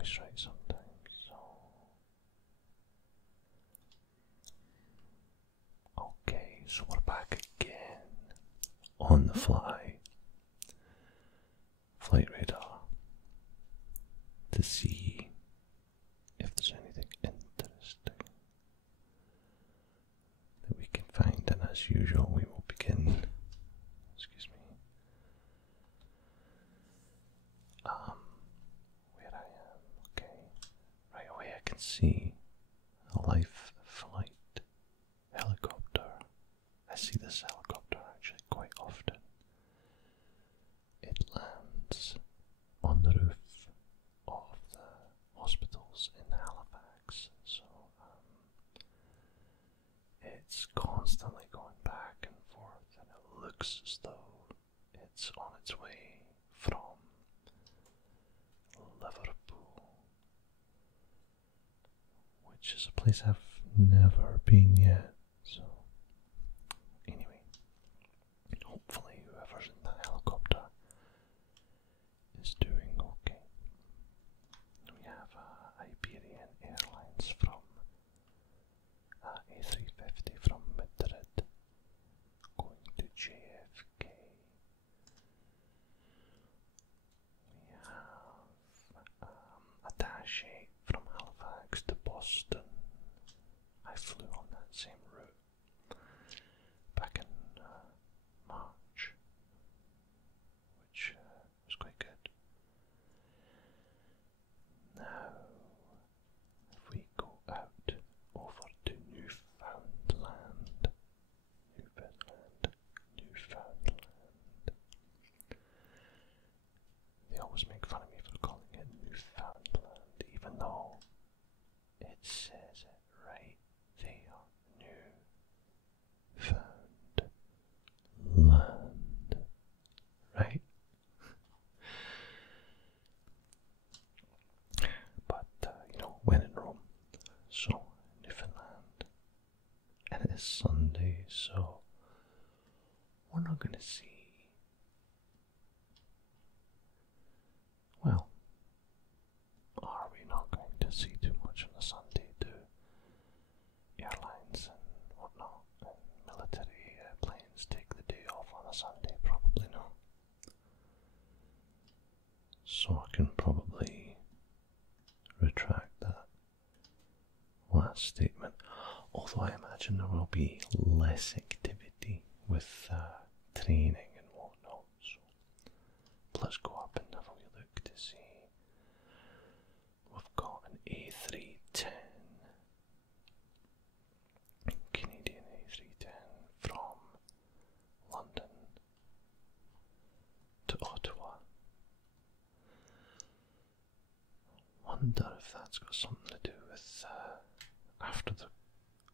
always right sometimes. So okay, so we're back again on the fly. Flight radar to see if there's anything interesting that we can find, and as usual, we will begin. Excuse me. Where I am, okay. Right away, I can see a life flight helicopter. I see this helicopter actually quite often. It lands on the roof of the hospitals in Halifax, so it's constantly going back and forth, and it looks as though it's on its way from Liverpool, which is a place I've never been yet. So anyway, hopefully whoever's in that helicopter is doing okay. We have Iberian Airlines from A350 from Madrid going to JFK. We have Attaché from Halifax to Boston. I flew on that same route back in March, which was quite good. Now, if we go out over to Newfoundland, they always make fun of me for calling it Newfoundland, even though it says it right there. Newfoundland, right? But, when in Rome, so Newfoundland. And it is Sunday, so we're not going to see. Well, are we not going to see too much on a Sunday? Do airlines and whatnot and military planes take the day off on a Sunday? Probably not. So I can probably retract that last statement, although I imagine there will be less activity with training and whatnot. So let's go up and have a wee look to see. We've got an A310, Canadian A310 from London to Ottawa. Wonder if that's got something to do with after the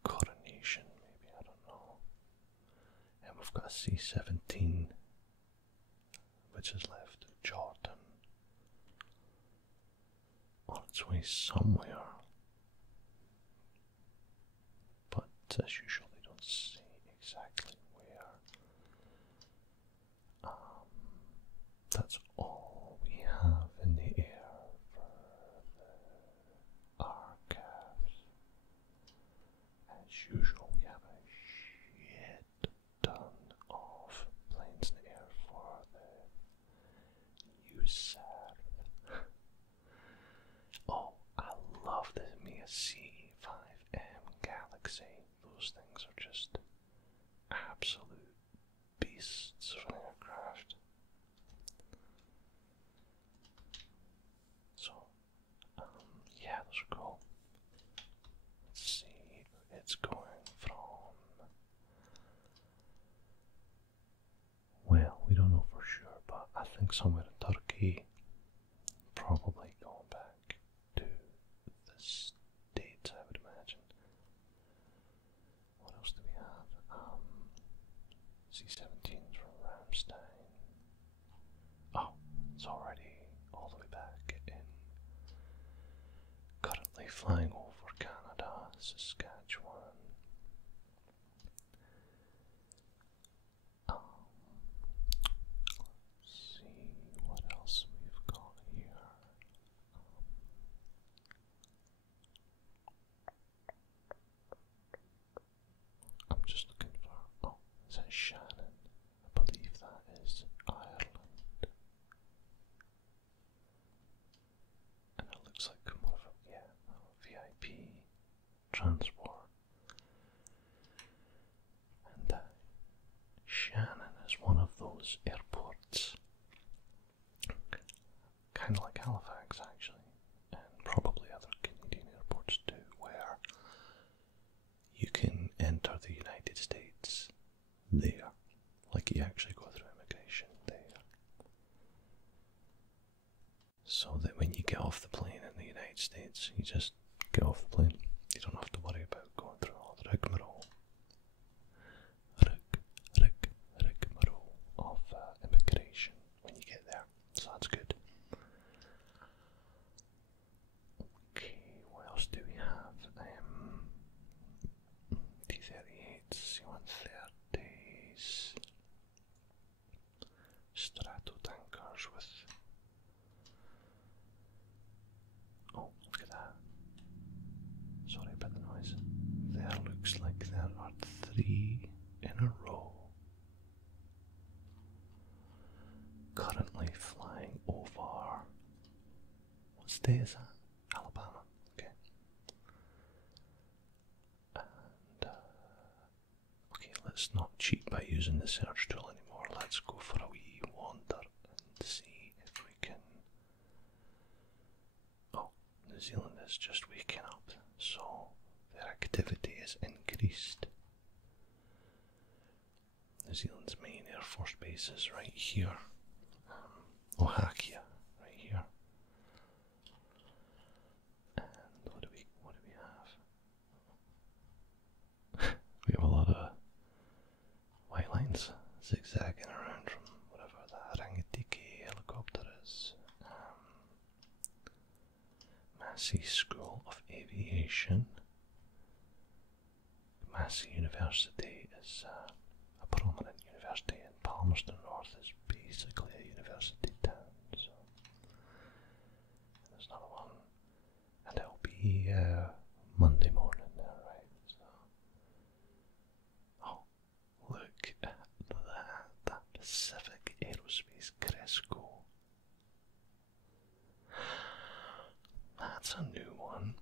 coronation, maybe, I don't know. And we've got a C-17 which has left Jordan on its way somewhere, but as usual they don't say exactly where. That's all we have in the air for the archives. As usual, we have a shit ton of planes in the air for the USAR. Oh, I love the Mia C5M Galaxy. Those things are just absolute beasts of an aircraft. So, yeah, those are cool. Let's see, it's going from, well, we don't know for sure, but I think somewhere in Turkey, probably going back to the States, I would imagine. What else do we have? C-17s from Ramstein. Oh, it's already all the way back in, currently flying over Canada, Saskatchewan. Let's see what else we've got here. transport. And Shannon is one of those airports, kind of like Halifax actually, and probably other Canadian airports too, where you can enter the United States there, like you actually go through immigration there. So that when you get off the plane in the United States, you just get off the plane. You don't have to worry about going through all the rigmarole of immigration when you get there. So that's good. Okay, what else do we have? D38s, C-130s, Strato tankers with... Oh, look at that. Sorry about the noise. There looks like there are 3 in a row currently flying over... What state is that? Alabama. Okay. And, okay, let's not cheat by using the search tool anymore. Let's go for a wee wander and see if we can... Oh, New Zealand is just waking up, so their activity is increased. New Zealand's main Air Force base is right here. Ohakia, right here. And what do we have? We have a lot of white lines zigzagging around from whatever the Rangitikei helicopter is. Massey School of Aviation. Massey University is a prominent university, and Palmerston North is basically a university town. So there's another one, and it'll be Monday morning there, right? So, oh, look at that Pacific Aerospace Cresco. That's a new one.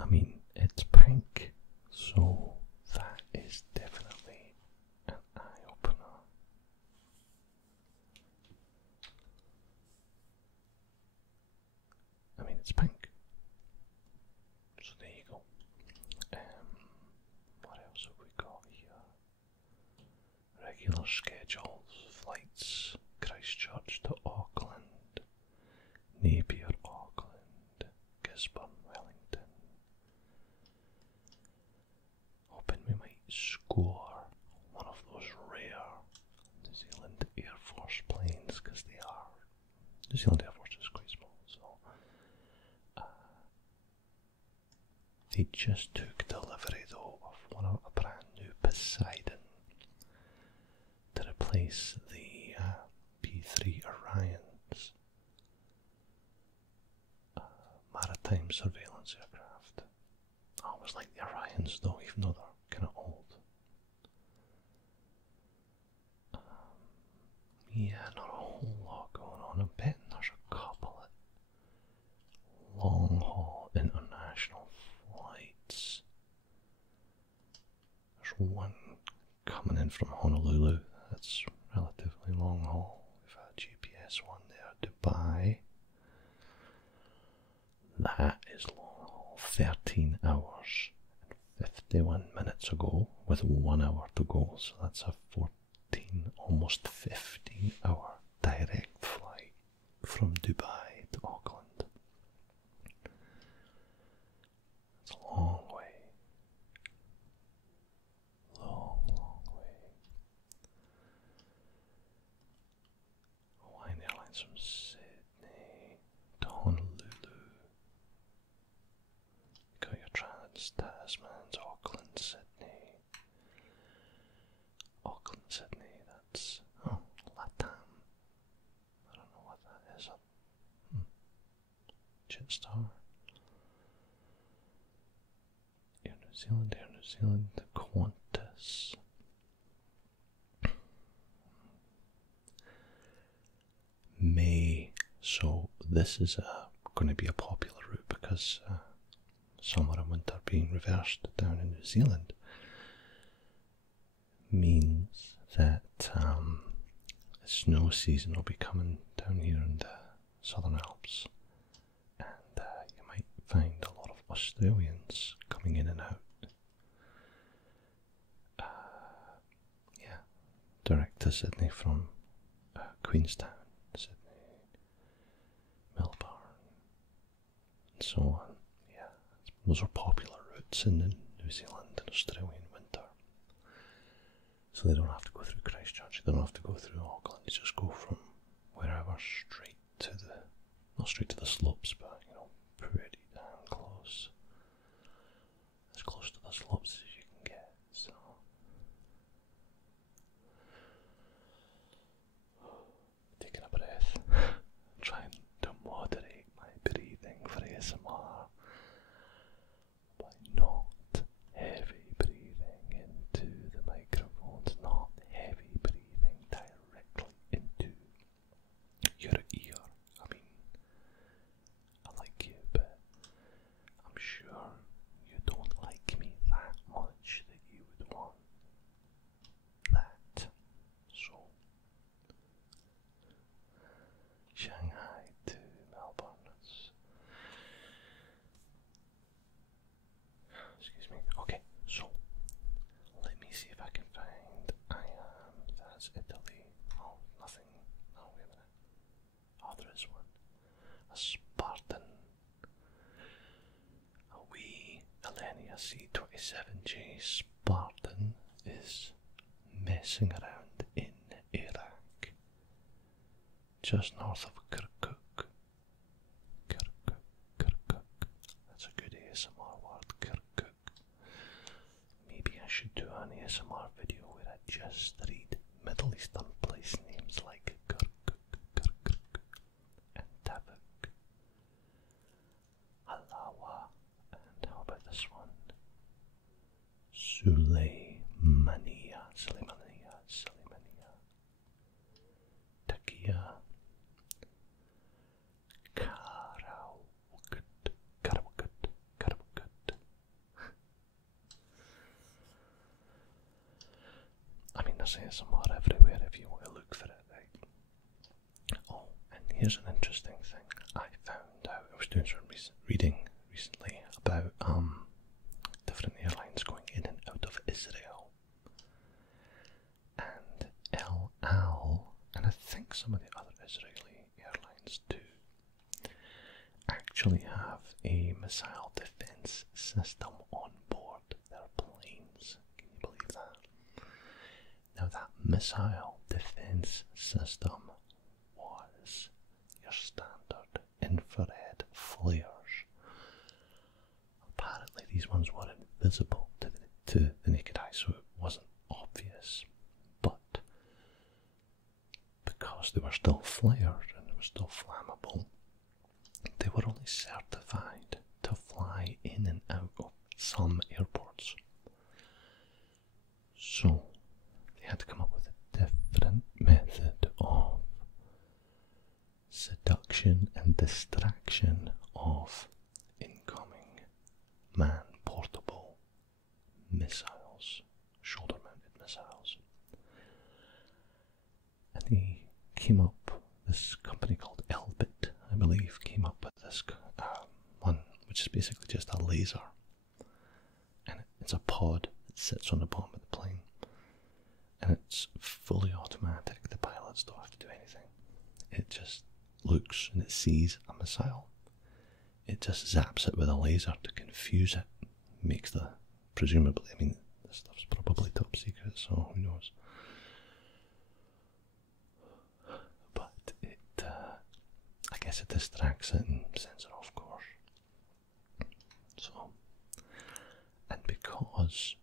I mean, it's pink, so that is definitely an eye-opener. I mean, it's pink. So there you go. What else have we got here? Regular schedules, flights, Christchurch to Auckland, Napier, Auckland, Gisborne, Wellington. Hoping we might score one of those rare New Zealand Air Force planes, because they are. New Zealand Air Force is quite small, so they just took delivery though of a brand new Poseidon to replace the P3 Orions, maritime surveillance aircraft. I always like the Orions though, even though they're kind of old. Yeah, not a whole lot going on. I'm betting there's a couple of long haul international flights. There's one coming in from Honolulu, that's relatively long haul. We've had a GPS one there, Dubai. That is long haul, 13 hours and 51 minutes ago, with 1 hour to go, so that's a 14, almost 15 hour direct flight from Dubai to Auckland. It's a long way. Long, long way. Hawaiian Airlines from Sydney to Honolulu. You got your Trans-Tasmans, Auckland, Sydney. Auckland, Sydney, that's, oh, Latam. I don't know what that is. Jetstar. Air New Zealand, Qantas. May. So this is going to be a popular route because summer and winter being reversed down in New Zealand means that the snow season will be coming down here in the Southern Alps, and you might find a lot of Australians coming in and out. Yeah, direct to Sydney from Queenstown, Sydney, Melbourne, and so on. Yeah, those are popular routes in New Zealand and Australian winter. So they don't have to go through Christchurch, they don't have to go through Auckland, they just go from wherever straight to the, not straight to the slopes, but you know, pretty damn close. As close to the slopes as you can get, so. Taking a breath, trying to moderate my breathing for ASMR by not heavy breathing into the microphones, not heavy breathing directly into your ear. I mean, I like you, but I'm sure you don't like me that much that you would want that. So, Shanghai to Melbourne. Excuse me. Okay, so let me see if I can find. That's Italy. Oh, nothing. Oh, wait a minute. Oh, there is one. A Spartan. A wee Alenia C-27J Spartan is messing around in Iraq, just north of Kirkuk. Kirkuk. That's a good ASMR word, Kirkuk. Maybe I should do an ASMR video where I just read Middle Eastern place names like Kirkuk, and Tabuk, Alawa, and how about this one? Suleymania. Takia, Karawakut. I mean, there's ASMR everywhere if you want to look for it, right? Oh, and here's an interesting thing I found out. I was doing some reading recently about different airlines going in and out of Israel, and El Al, and I think some of the other Israeli airlines too, actually have a missile defense system on board their planes. Can you believe that? Now, that missile defense system was your standard infrared flares. Apparently these ones were invisible to the naked eye, so it wasn't obvious, but because they were still flares and they were still flammable, they were only certified to fly in and out of some airports. So they had to come up with a different method of seduction and distraction of incoming man-portable missiles, shoulder-mounted missiles. And they came up, this company called Elbit, I believe, came up with this one, which is basically just a laser. And it's a pod that sits on the bottom of the plane. And it's fully automatic, the pilots don't have to do anything. It just looks and it sees a missile. It just zaps it with a laser to confuse it. Makes the, presumably, I mean, this stuff's probably top secret, so who knows. But it, I guess it distracts it and sends it off course. So, and because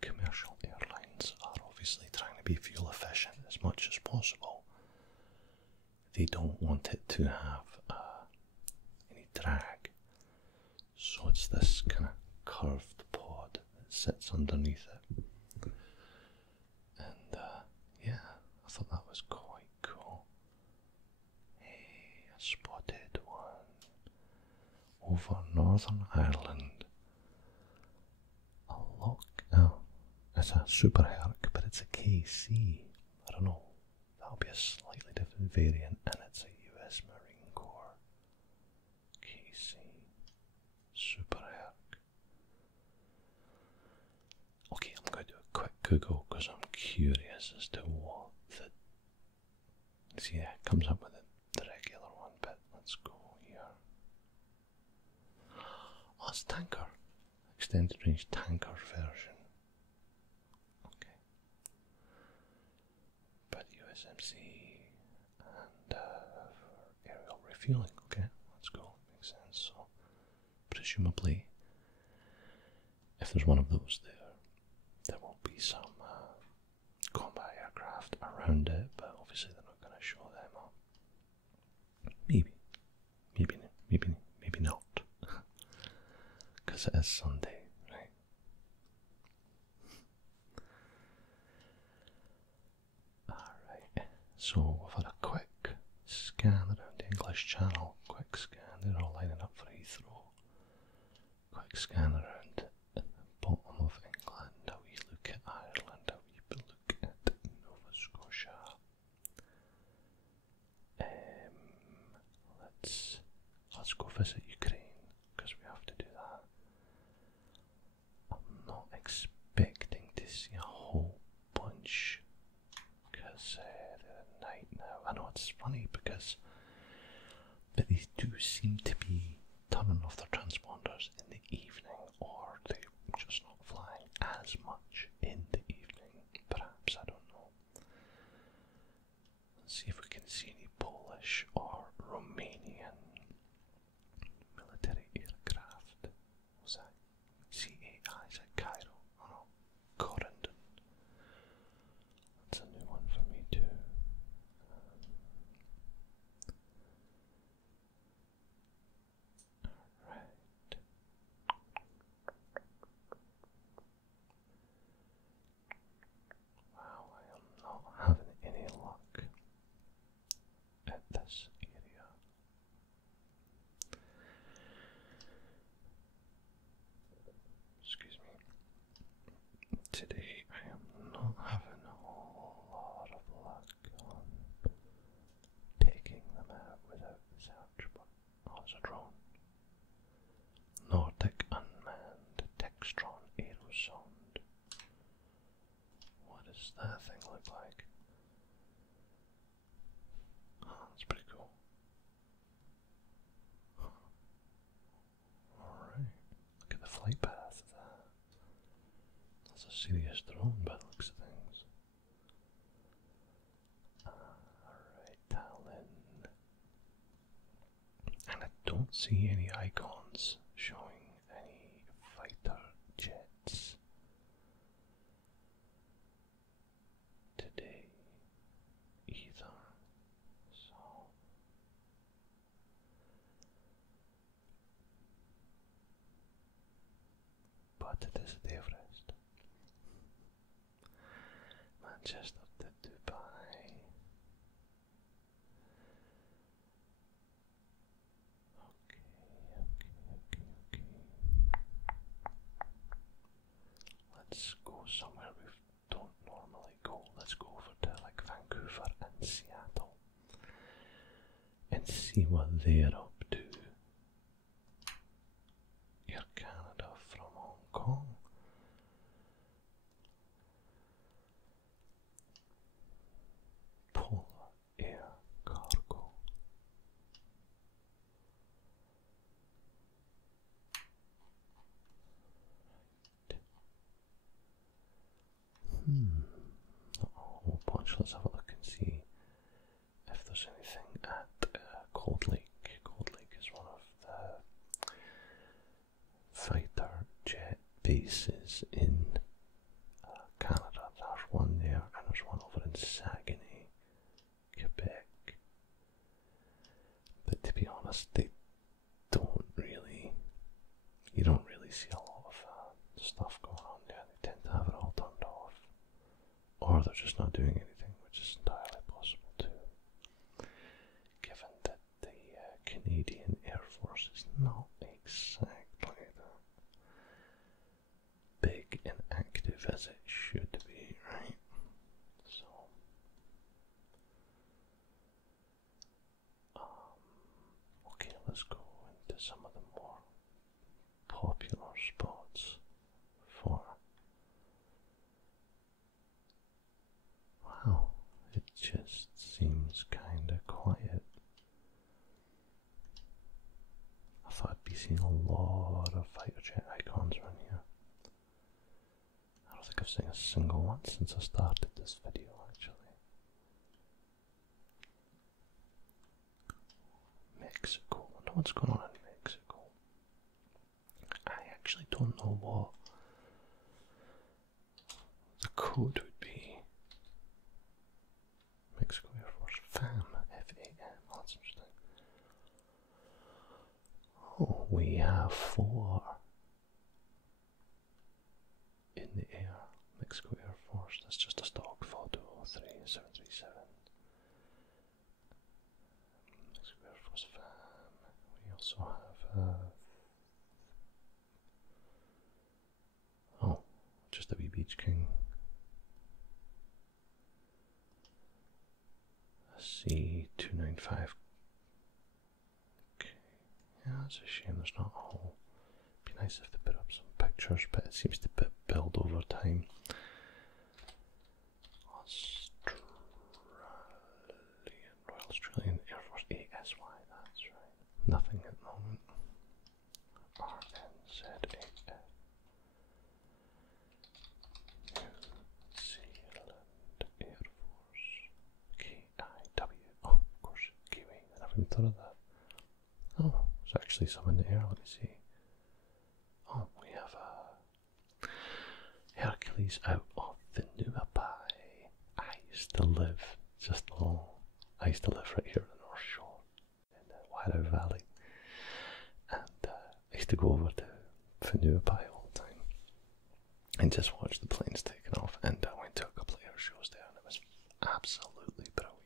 commercial airlines are obviously trying to be fuel efficient as much as possible, they don't want it to have any drag. So it's this kind of curved pod that sits underneath it. And yeah, I thought that was quite cool. Hey, I spotted one over Northern Ireland. lock. Oh, it's a Super Herc, but it's a KC. I don't know. That'll be a slightly different variant, and it's a US Marine Corps KC Super Herc. Okay, I'm going to do a quick Google because I'm curious as to what the. See, yeah, it comes up with the regular one, but let's go here. Oh, it's tanker. Extended range tanker version. Okay. But USMC and for aerial refueling. Okay, let's go. Makes sense. So, presumably, if there's one of those there will be some combat aircraft around it, but obviously they're not going to show them up. Maybe not. Because it is Sunday, right? Alright, so we've had a quick scan around the English Channel, quick scan, they're all lining up for Heathrow. Quick scan around the bottom of England, a wee look at Ireland, a wee look at Nova Scotia. Let's go visit Ukraine, because we have to do that. I'm not expecting to see a whole bunch, because they're at night now. I know it's funny because, but these do seem to be turning off their transponders in the evening, or they're just not flying as much in the evening. Perhaps, I don't know. Let's see if we can see any Polish or Romanian military aircraft. What's that? CAI, is that Cairo? Oh no, Corendon. That's a new one for me too. Alright. Wow, I am not having any luck at this area. Excuse me. Today I am not having a whole lot of luck on taking them out without the search, but oh, it's a drone. Nordic Unmanned Textron Aerosonde. What does that thing look like? Oh, that's pretty cool. Alright, look at the flight path of that. That's a serious drone by the looks of things. Alright, Tallinn. And I don't see any icons showing any fighter jets today either. So but it is a day of rest. Manchester to Dubai. Okay. Let's go somewhere we don't normally go. Let's go over to like Vancouver and Seattle and see what they're up to. Air Canada from Hong Kong. Polar Air Cargo. Not a whole bunch. Let's have a look and see if there's anything at Cold Lake. Cold Lake is one of the fighter jet bases in Canada. There's one there, and there's one over in Saguenay, Quebec. But to be honest, they don't really, you don't really see a lot of stuff going on there. They tend to have it all turned off, or they're just not doing anything, which is entirely possible too, given that the Canadian Air Force is not exactly the big in let's go into some of the more popular spots for. Wow, it just seems kinda quiet. I thought I'd be seeing a lot of fighter jet icons around here. I don't think I've seen a single one since I started this video, actually. Mexico. I wonder what's going on in Mexico. I actually don't know what the code would be. Mexico Air Force FAM, F-A-M. Oh, that's interesting. Oh, we have 4 in the air. Mexico Air Force. That's just a stock photo. 3737. Mexico Air Force FAM. We also have oh, just a wee Beach King. C295. Okay. Yeah, that's a shame there's not a whole. Be nice if they put up some pictures, but it seems to build over time. Royal Australian Air Force ASY, that's right. Nothing at the moment. RNZAF. New Zealand Air Force. KIW. Oh, of course, Kiwi. I never even thought of that. Oh, there's actually some in the air. Let me see. Oh, we have a Hercules out of the Nuapai. I used to live just along. I used to live right here in the North Shore in the Wairau Valley, and I used to go over to Whenuapai all the time and just watch the planes taking off. And I went to a couple of air shows there, and it was absolutely brilliant.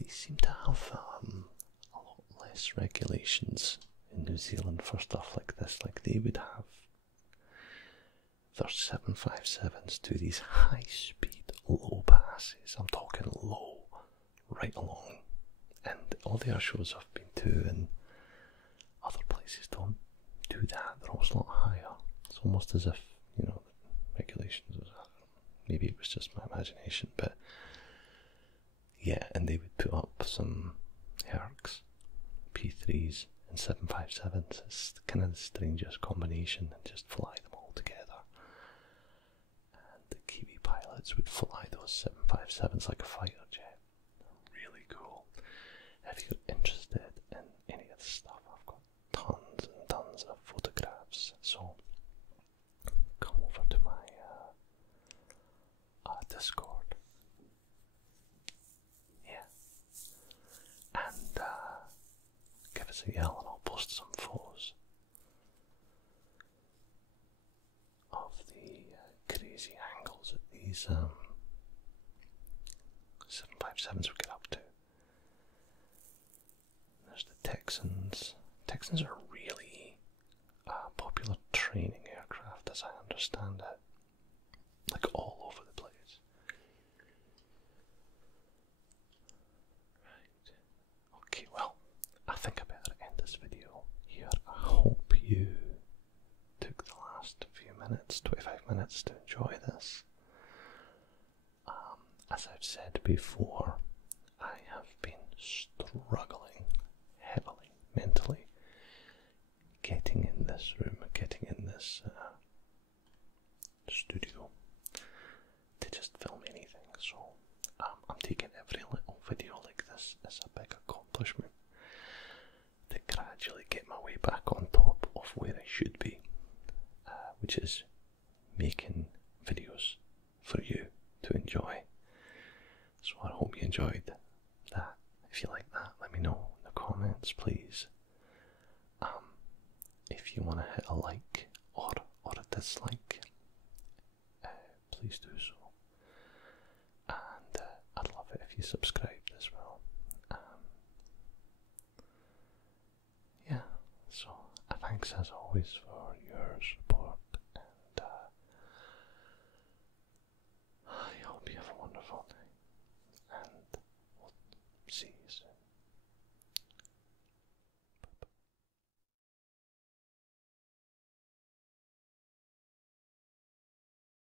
They seem to have a lot less regulations in New Zealand for stuff like this. Like they would have their 757s do these high-speed low passes. I'm talking low, right along. And all the air shows I've been to in other places don't do that. They're always a lot higher. It's almost as if, you know, the regulations, maybe it was just my imagination, but yeah, and they would put up some Hercs, P3s and 757s. It's kind of the strangest combination, and just fly them all together. And the Kiwi pilots would fly those 757s like a fighter jet. Really cool. If you're interested in any of this stuff, I've got tons and tons of photographs, so come over to my Discord. Yeah. And give us a yell and I'll post some photos of the crazy angles that these 757s would get up to. There's the Texans. Texans are really popular training aircraft, as I understand it. Like all over the place. Right. Okay, well, I think I better end this video here. I hope you took the last few minutes, 25 minutes, to enjoy this. As I've said before, I have been struggling heavily mentally getting in this room, getting in this studio to just film anything. So I'm taking every little video like this as a big accomplishment to gradually get my way back on top of where I should be, which is making videos for you to enjoy. So I hope you enjoyed that. If you like that, let me know in the comments, please. If you want to hit a like or a dislike, please do so. And I'd love it if you subscribed as well. Yeah, so thanks as always for your support, and I hope you have a wonderful day, and we'll see you soon.